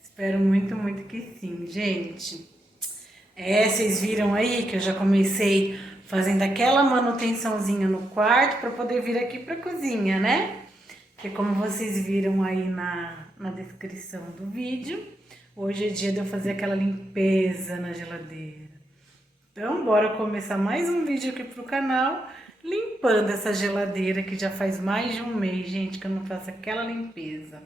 Espero muito, muito que sim, gente. Vocês viram aí que eu já comecei fazendo aquela manutençãozinha no quarto para poder vir aqui para a cozinha, né? Porque como vocês viram aí na descrição do vídeo, hoje é dia de eu fazer aquela limpeza na geladeira. Então, bora começar mais um vídeo aqui pro canal, limpando essa geladeira que já faz mais de um mês, gente, que eu não faço aquela limpeza.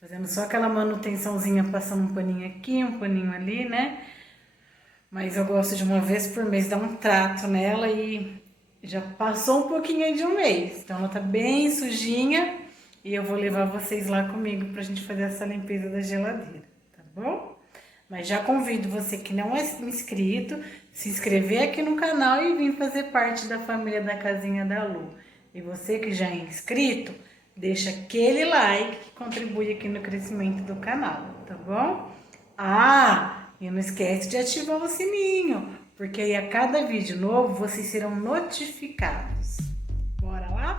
Fazendo só aquela manutençãozinha, passando um paninho aqui, um paninho ali, né? Mas eu gosto de uma vez por mês dar um trato nela e já passou um pouquinho aí de um mês. Então ela tá bem sujinha e eu vou levar vocês lá comigo pra gente fazer essa limpeza da geladeira, tá bom? Mas já convido você que não é inscrito, se inscrever aqui no canal e vir fazer parte da família da Casinha da Lu. E você que já é inscrito, deixa aquele like que contribui aqui no crescimento do canal, tá bom? E não esquece de ativar o sininho, porque aí a cada vídeo novo vocês serão notificados. Bora lá?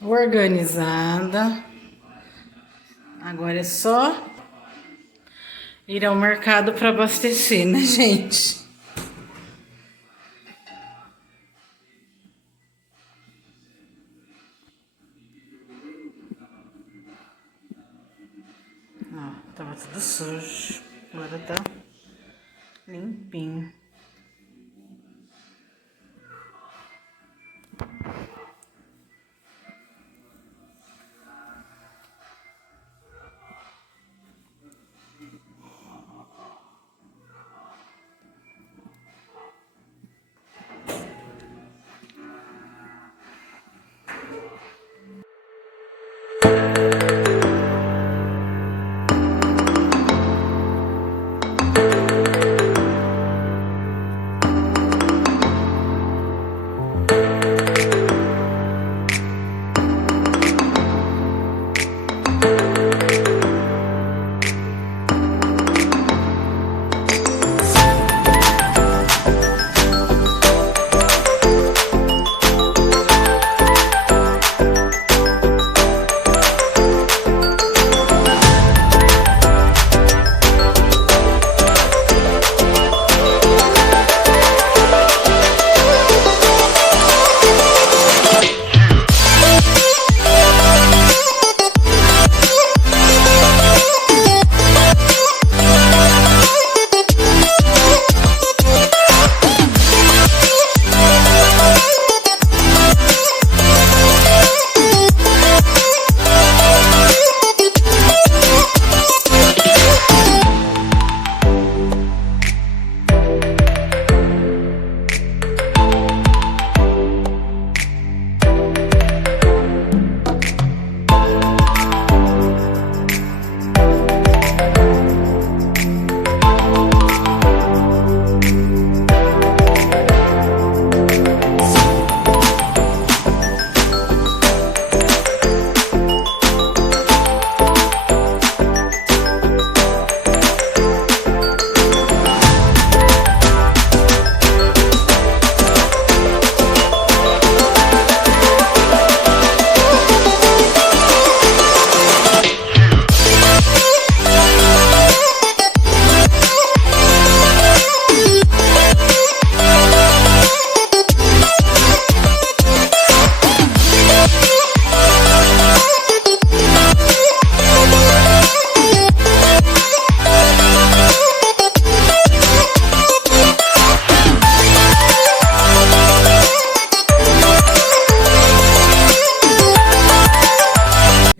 organizada. Agora é só ir ao mercado para abastecer, né, gente? Ó, tava tudo sujo. Agora tá limpinho.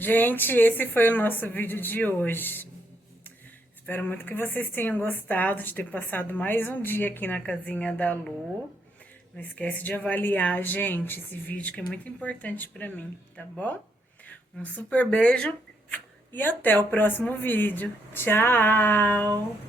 Gente, esse foi o nosso vídeo de hoje. Espero muito que vocês tenham gostado de ter passado mais um dia aqui na casinha da Lu. Não esquece de avaliar, gente, esse vídeo que é muito importante pra mim, tá bom? Um super beijo e até o próximo vídeo. Tchau!